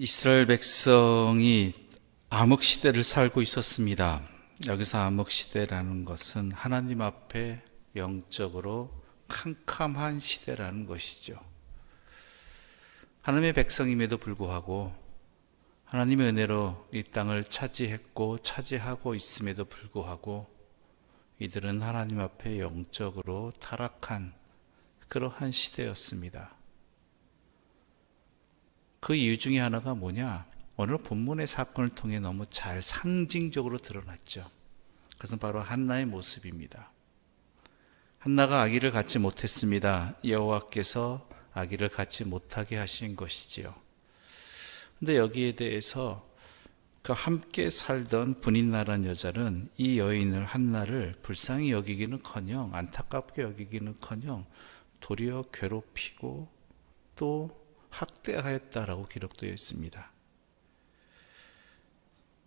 이스라엘 백성이 암흑시대를 살고 있었습니다. 여기서 암흑시대라는 것은 하나님 앞에 영적으로 캄캄한 시대라는 것이죠. 하나님의 백성임에도 불구하고 하나님의 은혜로 이 땅을 차지했고 차지하고 있음에도 불구하고 이들은 하나님 앞에 영적으로 타락한 그러한 시대였습니다. 그 이유 중에 하나가 뭐냐? 오늘 본문의 사건을 통해 너무 잘 상징적으로 드러났죠. 그것은 바로 한나의 모습입니다. 한나가 아기를 갖지 못했습니다. 여호와께서 아기를 갖지 못하게 하신 것이지요. 근데 여기에 대해서 그 함께 살던 분인나라는 여자는 이 여인을 한나를 불쌍히 여기기는커녕 안타깝게 여기기는커녕 도리어 괴롭히고 또 학대하였다라고 기록되어 있습니다.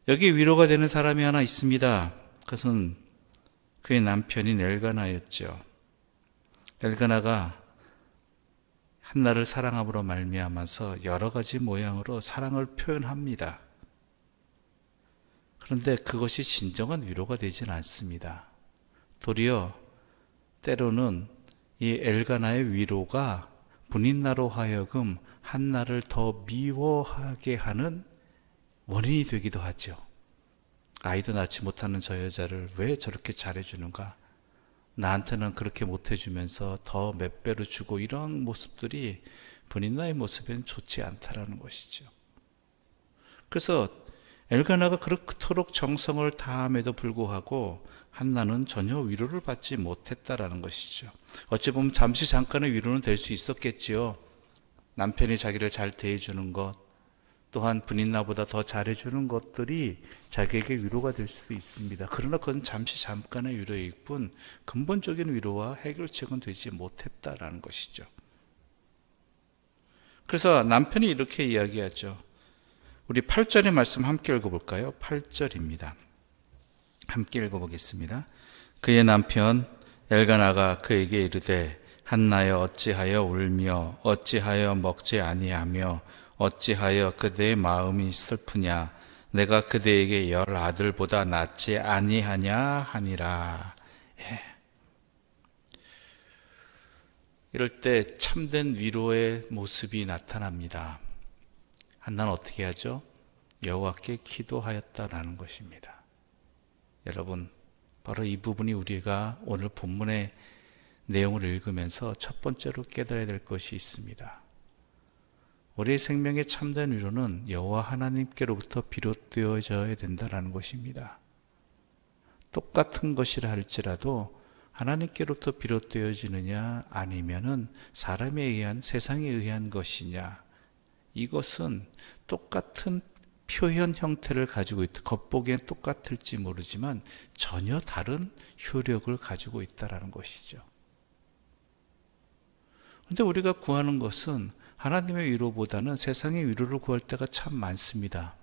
여기 위로가 되는 사람이 하나 있습니다. 그것은 그의 남편인 엘가나였죠. 엘가나가 한나를 사랑함으로 말미암아서 여러 가지 모양으로 사랑을 표현합니다. 그런데 그것이 진정한 위로가 되지는 않습니다. 도리어 때로는 이 엘가나의 위로가 분인나로 하여금 한나를 더 미워하게 하는 원인이 되기도 하죠. 아이도 낳지 못하는 저 여자를 왜 저렇게 잘해주는가? 나한테는 그렇게 못해주면서 더 몇 배로 주고, 이런 모습들이 분인나의 모습에는 좋지 않다라는 것이죠. 그래서 엘가나가 그렇도록 정성을 다함에도 불구하고 한나는 전혀 위로를 받지 못했다라는 것이죠. 어찌 보면 잠시 잠깐의 위로는 될 수 있었겠지요. 남편이 자기를 잘 대해주는 것, 또한 분인나보다 더 잘해주는 것들이 자기에게 위로가 될 수도 있습니다. 그러나 그건 잠시 잠깐의 위로일 뿐 근본적인 위로와 해결책은 되지 못했다라는 것이죠. 그래서 남편이 이렇게 이야기하죠. 우리 8절의 말씀 함께 읽어볼까요? 8절입니다. 함께 읽어보겠습니다. 그의 남편 엘가나가 그에게 이르되 한나여 어찌하여 울며 어찌하여 먹지 아니하며 어찌하여 그대의 마음이 슬프냐? 내가 그대에게 10 아들보다 낫지 아니하냐 하니라. 이럴 때 참된 위로의 모습이 나타납니다. 한나는 어떻게 하죠? 여호와께 기도하였다라는 것입니다. 여러분, 바로 이 부분이 우리가 오늘 본문의 내용을 읽으면서 첫 번째로 깨달아야 될 것이 있습니다. 우리의 생명의 참된 위로는 여호와 하나님께로부터 비롯되어져야 된다는 것입니다. 똑같은 것이라 할지라도 하나님께로부터 비롯되어지느냐 아니면은 사람에 의한, 세상에 의한 것이냐, 이것은 똑같은 표현 형태를 가지고 있다. 겉보기엔 똑같을지 모르지만 전혀 다른 효력을 가지고 있다는 것이죠. 그런데 우리가 구하는 것은 하나님의 위로보다는 세상의 위로를 구할 때가 참 많습니다.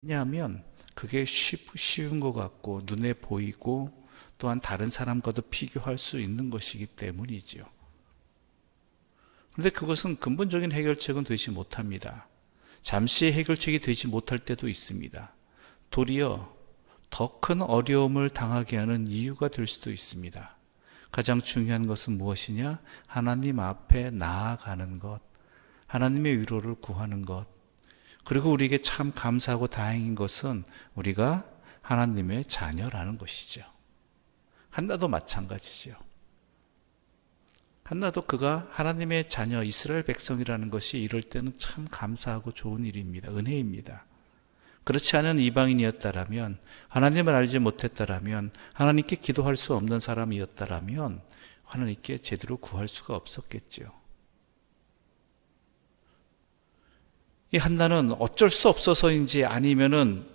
왜냐하면 그게 쉬운 것 같고 눈에 보이고 또한 다른 사람과도 비교할 수 있는 것이기 때문이지요. 그런데 그것은 근본적인 해결책은 되지 못합니다. 잠시 해결책이 되지 못할 때도 있습니다. 도리어 더 큰 어려움을 당하게 하는 이유가 될 수도 있습니다. 가장 중요한 것은 무엇이냐? 하나님 앞에 나아가는 것, 하나님의 위로를 구하는 것. 그리고 우리에게 참 감사하고 다행인 것은 우리가 하나님의 자녀라는 것이죠. 한나도 마찬가지죠. 한나도 그가 하나님의 자녀, 이스라엘 백성이라는 것이 이럴 때는 참 감사하고 좋은 일입니다. 은혜입니다. 그렇지 않은 이방인이었다라면, 하나님을 알지 못했다라면, 하나님께 기도할 수 없는 사람이었다라면 하나님께 제대로 구할 수가 없었겠죠. 이 한나는 어쩔 수 없어서인지 아니면은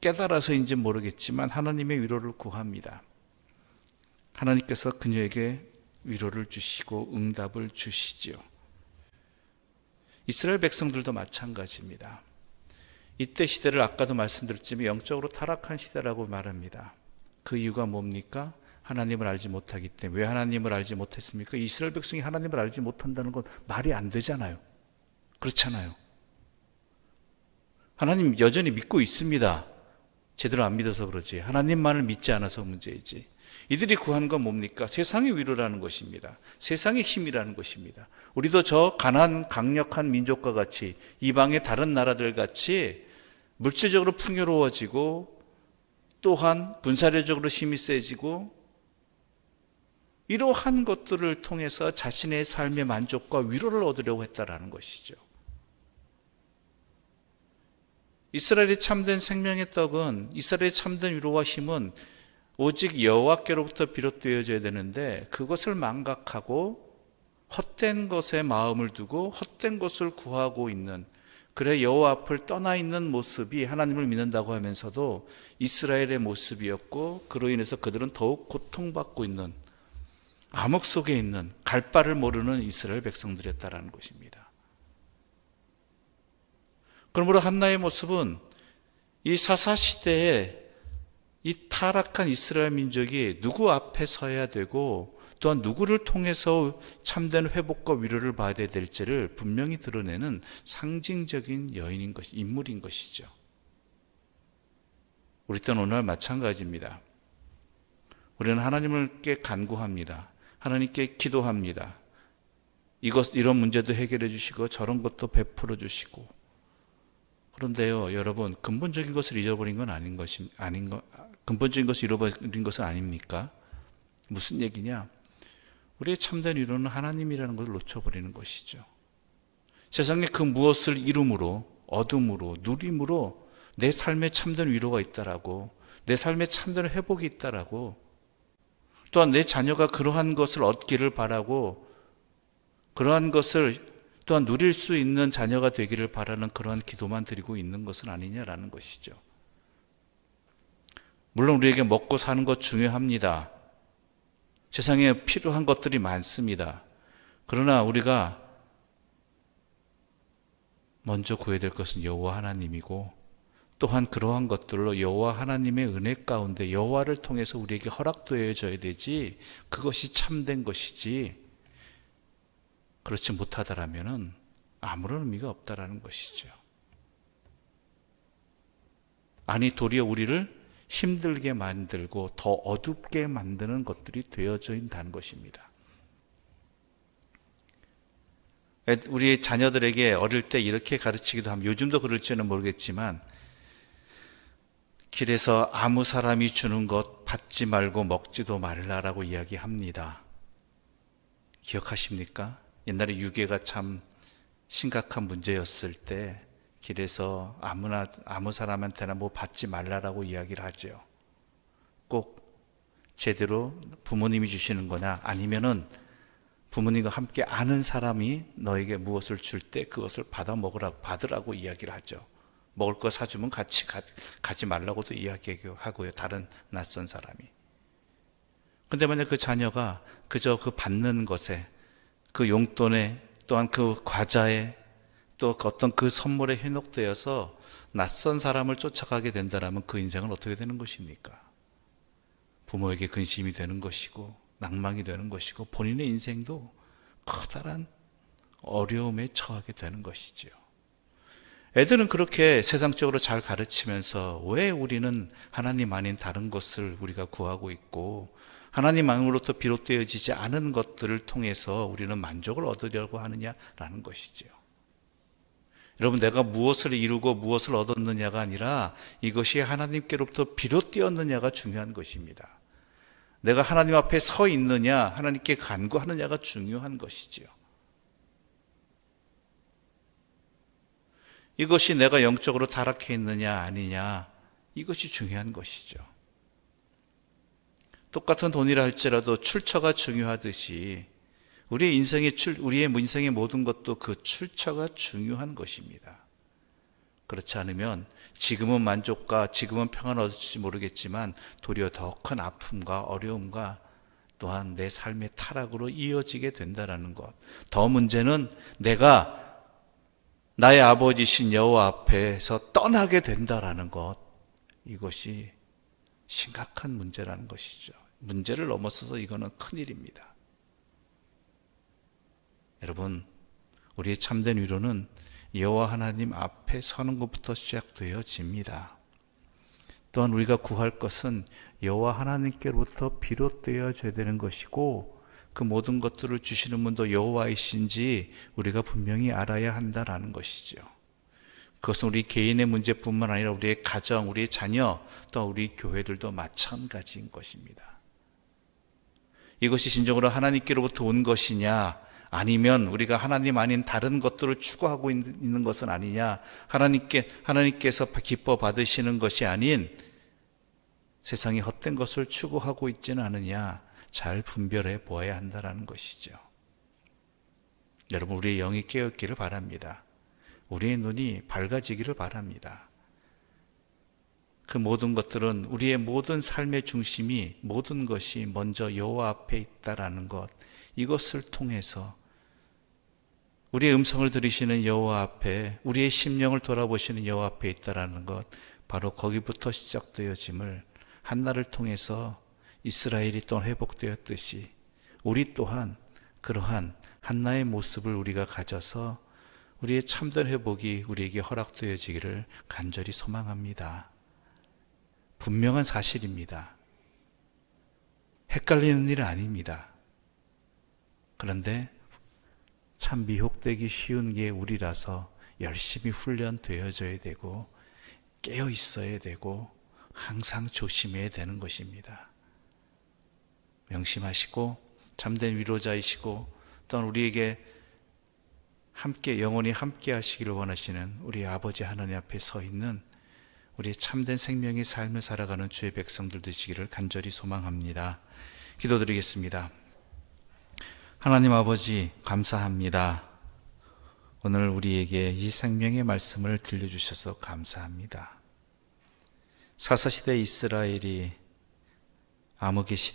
깨달아서인지 모르겠지만 하나님의 위로를 구합니다. 하나님께서 그녀에게 위로를 주시고 응답을 주시지요. 이스라엘 백성들도 마찬가지입니다. 이때 시대를 아까도 말씀드렸지만 영적으로 타락한 시대라고 말합니다. 그 이유가 뭡니까? 하나님을 알지 못하기 때문에. 왜 하나님을 알지 못했습니까? 이스라엘 백성이 하나님을 알지 못한다는 건 말이 안 되잖아요. 그렇잖아요. 하나님 여전히 믿고 있습니다. 제대로 안 믿어서 그러지. 하나님만을 믿지 않아서 문제이지. 이들이 구한 건 뭡니까? 세상의 위로라는 것입니다. 세상의 힘이라는 것입니다. 우리도 저 가난한 강력한 민족과 같이 이방의 다른 나라들 같이 물질적으로 풍요로워지고 또한 군사력적으로 힘이 세지고 이러한 것들을 통해서 자신의 삶의 만족과 위로를 얻으려고 했다라는 것이죠. 이스라엘의 참된 생명의 떡은, 이스라엘의 참된 위로와 힘은 오직 여호와께로부터 비롯되어져야 되는데 그것을 망각하고 헛된 것에 마음을 두고 헛된 것을 구하고 있는, 그래 여호와 앞을 떠나 있는 모습이 하나님을 믿는다고 하면서도 이스라엘의 모습이었고, 그로 인해서 그들은 더욱 고통받고 있는, 암흑 속에 있는, 갈 바를 모르는 이스라엘 백성들이었다라는 것입니다. 그러므로 한나의 모습은 이 사사시대에 이 타락한 이스라엘 민족이 누구 앞에 서야 되고 또한 누구를 통해서 참된 회복과 위로를 받아야 될지를 분명히 드러내는 상징적인 인물인 것이죠. 우리 또한 오늘 마찬가지입니다. 우리는 하나님께 간구합니다. 하나님께 기도합니다. 이런 문제도 해결해 주시고 저런 것도 베풀어 주시고. 그런데요, 여러분, 근본적인 것을 잃어버린 건 근본적인 것을 잃어버린 것은 아닙니까? 무슨 얘기냐? 우리의 참된 위로는 하나님이라는 것을 놓쳐버리는 것이죠. 세상에 그 무엇을 이룸으로, 얻음으로, 누림으로 내 삶에 참된 위로가 있다라고, 내 삶에 참된 회복이 있다라고, 또한 내 자녀가 그러한 것을 얻기를 바라고, 그러한 것을 또한 누릴 수 있는 자녀가 되기를 바라는 그러한 기도만 드리고 있는 것은 아니냐라는 것이죠. 물론 우리에게 먹고 사는 것 중요합니다. 세상에 필요한 것들이 많습니다. 그러나 우리가 먼저 구해야 될 것은 여호와 하나님이고, 또한 그러한 것들로 여호와 하나님의 은혜 가운데 여호와를 통해서 우리에게 허락되어져야 되지, 그것이 참된 것이지, 그렇지 못하다라면 아무런 의미가 없다라는 것이죠. 아니, 도리어 우리를 힘들게 만들고 더 어둡게 만드는 것들이 되어져 있다는 것입니다. 우리 자녀들에게 어릴 때 이렇게 가르치기도 합니다. 요즘도 그럴지는 모르겠지만, 길에서 아무 사람이 주는 것 받지 말고 먹지도 말라라고 이야기합니다. 기억하십니까? 옛날에 유괴가 참 심각한 문제였을 때 길에서 아무 사람한테나 뭐 받지 말라라고 이야기를 하죠. 꼭 제대로 부모님이 주시는 거냐, 아니면은 부모님과 함께 아는 사람이 너에게 무엇을 줄 때 그것을 받으라고 이야기를 하죠. 먹을 거 사주면 같이 가지 말라고도 이야기하고요, 다른 낯선 사람이. 근데 만약 그 자녀가 그저 그 받는 것에, 그 용돈에, 또한 그 과자에, 또 어떤 그 선물에 현혹되어서 낯선 사람을 쫓아가게 된다면 그 인생은 어떻게 되는 것입니까? 부모에게 근심이 되는 것이고 낭망이 되는 것이고 본인의 인생도 커다란 어려움에 처하게 되는 것이죠. 애들은 그렇게 세상적으로 잘 가르치면서 왜 우리는 하나님 아닌 다른 것을 우리가 구하고 있고 하나님으로부터 비롯되어지지 않은 것들을 통해서 우리는 만족을 얻으려고 하느냐라는 것이죠. 여러분, 내가 무엇을 이루고 무엇을 얻었느냐가 아니라 이것이 하나님께로부터 비롯되었느냐가 중요한 것입니다. 내가 하나님 앞에 서 있느냐, 하나님께 간구하느냐가 중요한 것이지요. 이것이 내가 영적으로 타락해 있느냐 아니냐, 이것이 중요한 것이죠. 똑같은 돈이라 할지라도 출처가 중요하듯이 우리의 인생의 모든 것도 그 출처가 중요한 것입니다. 그렇지 않으면 지금은 만족과 지금은 평안을 얻을지 모르겠지만 도리어 더 큰 아픔과 어려움과 또한 내 삶의 타락으로 이어지게 된다는 것. 더 문제는 내가 나의 아버지신 여호와 앞에서 떠나게 된다는 것. 이것이 심각한 문제라는 것이죠. 문제를 넘어서서 이거는 큰일입니다. 여러분, 우리의 참된 위로는 여호와 하나님 앞에 서는 것부터 시작되어집니다. 또한 우리가 구할 것은 여호와 하나님께로부터 비롯되어져야 되는 것이고, 그 모든 것들을 주시는 분도 여호와이신지 우리가 분명히 알아야 한다라는 것이죠. 그것은 우리 개인의 문제뿐만 아니라 우리의 가정, 우리의 자녀, 또 우리 교회들도 마찬가지인 것입니다. 이것이 진정으로 하나님께로부터 온 것이냐, 아니면 우리가 하나님 아닌 다른 것들을 추구하고 있는 것은 아니냐, 하나님께서 기뻐 받으시는 것이 아닌 세상의 헛된 것을 추구하고 있지는 않으냐, 잘 분별해 보아야 한다는 것이죠. 여러분, 우리의 영이 깨었기를 바랍니다. 우리의 눈이 밝아지기를 바랍니다. 그 모든 것들은, 우리의 모든 삶의 중심이, 모든 것이 먼저 여호와 앞에 있다라는 것, 이것을 통해서 우리의 음성을 들으시는 여호와 앞에, 우리의 심령을 돌아보시는 여호와 앞에 있다라는 것, 바로 거기부터 시작되어짐을 한나를 통해서 이스라엘이 또 회복되었듯이 우리 또한 그러한 한나의 모습을 우리가 가져서 우리의 참된 회복이 우리에게 허락되어지기를 간절히 소망합니다. 분명한 사실입니다. 헷갈리는 일은 아닙니다. 그런데 참 미혹되기 쉬운 게 우리라서 열심히 훈련되어져야 되고 깨어 있어야 되고 항상 조심해야 되는 것입니다. 명심하시고 참된 위로자이시고 또한 우리에게 함께 영원히 함께 하시기를 원하시는 우리 아버지 하나님 앞에 서 있는 우리의 참된 생명의 삶을 살아가는 주의 백성들 되시기를 간절히 소망합니다. 기도드리겠습니다. 하나님 아버지, 감사합니다. 오늘 우리에게 이 생명의 말씀을 들려주셔서 감사합니다. 사사시대 이스라엘이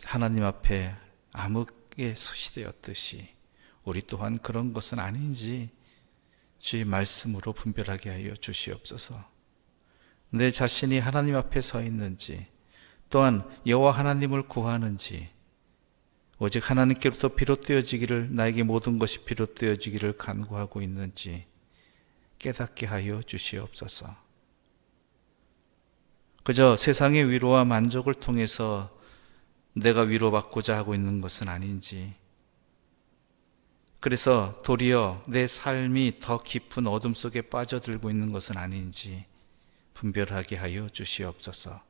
하나님 앞에 암흑의 시대였듯이 우리 또한 그런 것은 아닌지 주의 말씀으로 분별하게 하여 주시옵소서. 내 자신이 하나님 앞에 서 있는지, 또한 여호와 하나님을 구하는지, 오직 하나님께로부터 비롯되어지기를, 나에게 모든 것이 비롯되어지기를 간구하고 있는지 깨닫게 하여 주시옵소서. 그저 세상의 위로와 만족을 통해서 내가 위로받고자 하고 있는 것은 아닌지, 그래서 도리어 내 삶이 더 깊은 어둠 속에 빠져들고 있는 것은 아닌지 분별하게 하여 주시옵소서.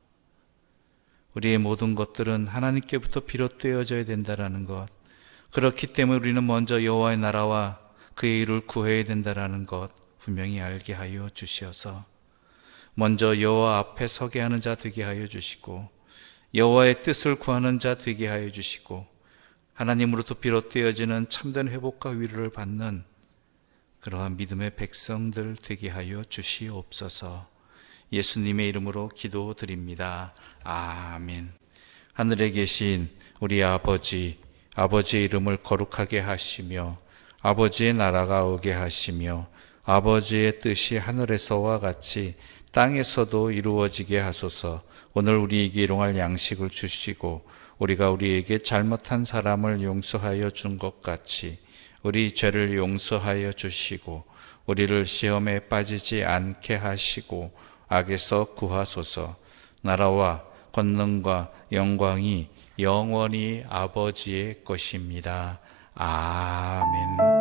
우리의 모든 것들은 하나님께부터 비롯되어져야 된다는 것, 그렇기 때문에 우리는 먼저 여호와의 나라와 그의 일을 구해야 된다는 것 분명히 알게 하여 주시어서 먼저 여호와 앞에 서게 하는 자 되게 하여 주시고, 여호와의 뜻을 구하는 자 되게 하여 주시고, 하나님으로부터 비롯되어지는 참된 회복과 위로를 받는 그러한 믿음의 백성들 되게 하여 주시옵소서. 예수님의 이름으로 기도드립니다. 아멘. 하늘에 계신 우리 아버지, 아버지의 이름을 거룩하게 하시며 아버지의 나라가 오게 하시며 아버지의 뜻이 하늘에서와 같이 땅에서도 이루어지게 하소서. 오늘 우리에게 일용할 양식을 주시고 우리가 우리에게 잘못한 사람을 용서하여 준 것 같이 우리 죄를 용서하여 주시고 우리를 시험에 빠지지 않게 하시고 악에서 구하소서. 나라와 권능과 영광이 영원히 아버지의 것입니다. 아멘.